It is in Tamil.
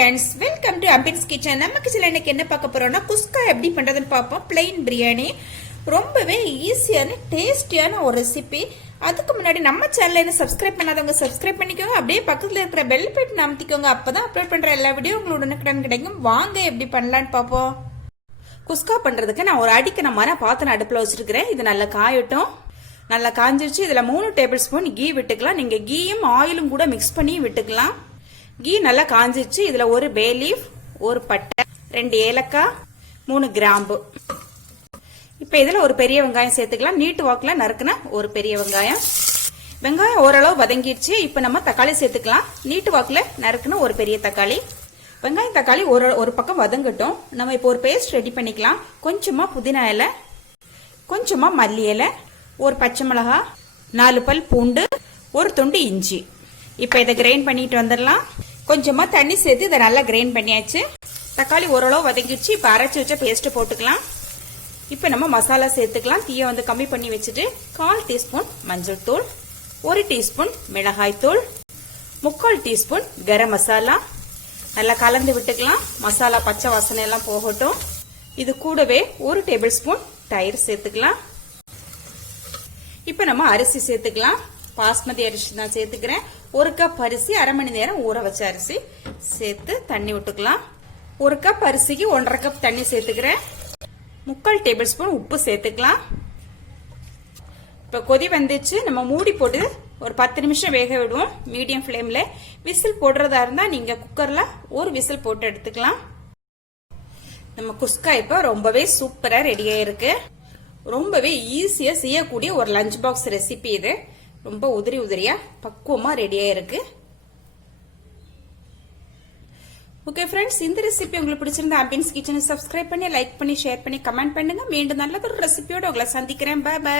friends, welcome to Ambience kitchen. நம்ம கிச்சன்ல இன்னைக்கு என்ன பார்க்க போறோம்னா குஸ்கா எப்படி பண்றதுன்னு பாப்போம். plain பிரியாணி ரொம்பவே ஈஸியான டேஸ்டியான ஒரு ரெசிபி. அதுக்கு முன்னாடி நம்ம சேனலை என்ன சப்ஸ்கிரைப் பண்ணாதவங்க சப்ஸ்கிரைப் பண்ணிக்கோங்க. அப்படியே பக்கத்துல இருக்கிற பெல் பட்டன் அமுத்திக்கோங்க. அப்பதான் அப்லோட் பண்ற எல்லா வீடியோ உங்களுக்கு உடனுக்குடன் கிடைக்கும். வாங்க எப்படி பண்ணலாம்னு பாப்போம். குஸ்கா பண்றதுக்கு நான் ஒரு அடிக்கனமான பாத்திரம் அடுப்புல வச்சிருக்கிறேன். இது நல்லா காயட்டும். நல்லா காஞ்சிருச்சு. இதுல 3 டேபிள் ஸ்பூன் கீ விட்டுக்கலாம். நீங்க கீயும் ஆயிலும் கூட மிக்ஸ் பண்ணி விட்டுக்கலாம். கீ நல்லா காஞ்சிருச்சு. இதுல ஒரு பே லீஃப், ஒரு பட்டை, 2 ஏலக்காய், 3 கிராம்பு. இப்ப இதுல ஒரு பெரிய வெங்காயம் சேர்த்துக்கலாம். நீட்டு வாக்குல நறுக்குன ஒரு பெரிய வெங்காயம். வெங்காயம் ஓரளவு வதங்கிடுச்சு. இப்ப நம்ம தக்காளி சேர்த்துக்கலாம். நீட்டு வாக்குல நறுக்குன ஒரு பெரிய தக்காளி. வெங்காயம் தக்காளி ஒரு பக்கம் வதங்கட்டும். நம்ம இப்போ ஒரு பேஸ்ட் ரெடி பண்ணிக்கலாம். கொஞ்சமா புதினா இலை, கொஞ்சமா மல்லி இலை, ஒரு பச்சை மிளகாய், 4 பல் பூண்டு, ஒரு துண்டு இஞ்சி. இப்ப இதை கிரைண்ட் பண்ணிட்டு வந்துடலாம். கொஞ்சமா தண்ணி சேர்த்து இதை நல்லா கிரைண்ட் பண்ணியாச்சு. தக்காளி ஓரளவு வதங்கிடுச்சு. இப்ப அரைச்சி வச்ச பேஸ்ட் போட்டுக்கலாம். இப்ப நம்ம மசாலா சேர்த்துக்கலாம். தீயை வந்து கம்மி பண்ணி வச்சுட்டு 1/4 டீஸ்பூன் மஞ்சள் தூள், 1 டீஸ்பூன் மிளகாய் தூள், 3/4 டீஸ்பூன் கரம் மசாலா நல்லா கலந்து விட்டுக்கலாம். மசாலா பச்சை வாசனை எல்லாம் போகட்டும். இது கூடவே 1 டேபிள் ஸ்பூன் தயிர் சேர்த்துக்கலாம். இப்ப நம்ம அரிசி சேர்த்துக்கலாம். பாஸ்மதி அரிசி தான் சேர்த்துக்கிறேன். 1 கப் அரிசி, அரை மணி நேரம் ஊற வச்ச அரிசி சேர்த்து தண்ணி விட்டுக்கலாம். 1 கப் அரிசிக்கு 1/2 கப் தண்ணி சேர்த்துக்கிறேன். 3/4 டேபிள் ஸ்பூன் உப்பு சேர்த்துக்கலாம். இப்ப கொதி வந்துச்சு. நம்ம மூடி போட்டு ஒரு 10 நிமிஷம் வேக விடுவோம் மீடியம் ஃபிளேம்ல. விசில் போடுறதா இருந்தா நீங்க குக்கர்ல ஒரு விசில் போட்டு எடுத்துக்கலாம். நம்ம குஸ்கா இப்ப ரொம்பவே சூப்பரா ரெடியா இருக்கு. ரொம்பவே ஈஸியா செய்யக்கூடிய ஒரு லஞ்ச் பாக்ஸ் ரெசிபி இது. ரொம்ப உதிரியா பக்குவமா ரெடியா இருக்கு. ஓகே ஃப்ரெண்ட்ஸ், இந்த ரெசிபி உங்களுக்கு பிடிச்சிருந்தா ஆம்பியன்ஸ் கிச்சனை சப்ஸ்கிரைப் பண்ணி, லைக் பண்ணி, ஷேர் பண்ணி, கமெண்ட் பண்ணுங்க. மீண்டும் நல்லதொரு ரெசிபியோட உங்களை சந்திக்கிறேன். Bye by.